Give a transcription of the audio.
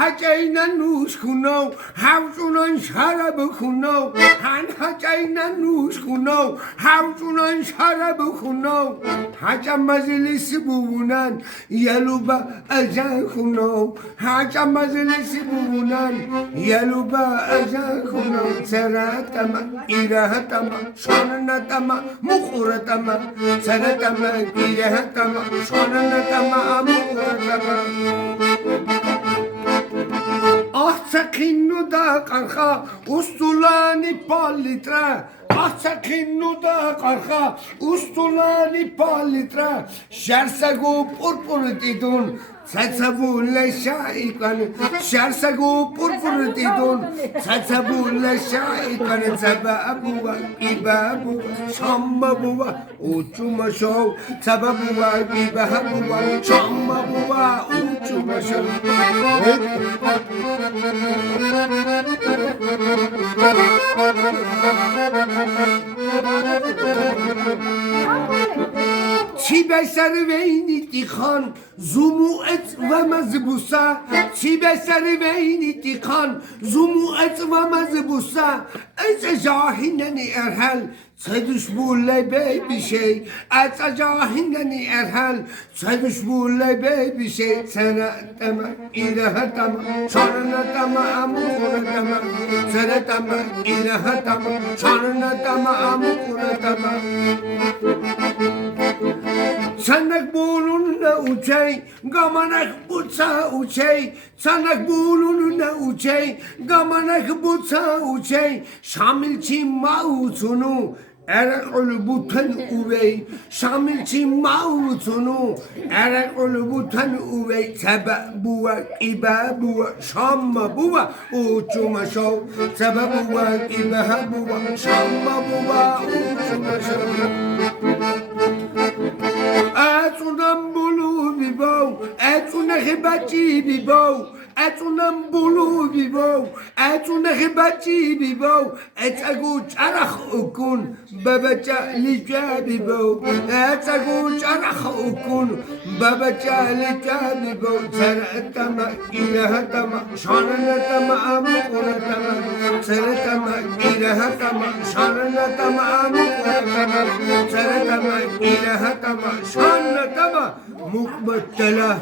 haçayla nuş kunav havcunan şarabı kunav han haçayla nuş kunav havcunan şarabı kunav haça meclisi bubunan yaluba ajan kunav haça meclisi bubunan yaluba ajan kunav seratama irahatama şanatama mukuratama seratama irahatama şanatama mukuratama Ahçakinu da qarxa ustulani palitra Ahçakinu da qarxa ustulani palitra Şərsagu purpur didun Saçabulle şaikan Şərsagu purpur didun Saçabulle şaikan Sababuva ibabuva Şammabuva uçuma şov Sababuva ibabuva Şammabuva uçuma şov چی به سر وینی دیخان زموعت و مزبوسا چی به سر وینی دیخان زموعت و مزبوسا از جاهیننی ارهل Çedüş bulle bey bir şey Atacahinden erhal Çedüş bulle bey bir şey Sana deme ilahe deme Şanına deme amukuna deme Sana deme ilahe deme Şanına deme amukuna deme Sanak bulununa uçay Gamanak butsa uçay Sanak bulununa uçay Gamanak butsa uçay Şamil çimma uçunu Erek'ül butan uvey Şamilçi mağutunu Erek'ül butan uvey Sebe buva ibe buva Şamma buva uçuma şov Sebe buva ibe buva Şamma buva uçuma şov Etunan bulu bibav Etuna hibaci bibav Etunan bulu bibav Etuna hibaci bibav Etagu çarak ukun Babaca lica bibav Etagu çarak ukun Babaca lica bibav Seretama ilahatama Şananatama amukunatama Seretama ilahatama Şananatama amukunatama Seretama ilahatama Şananatama mukbattala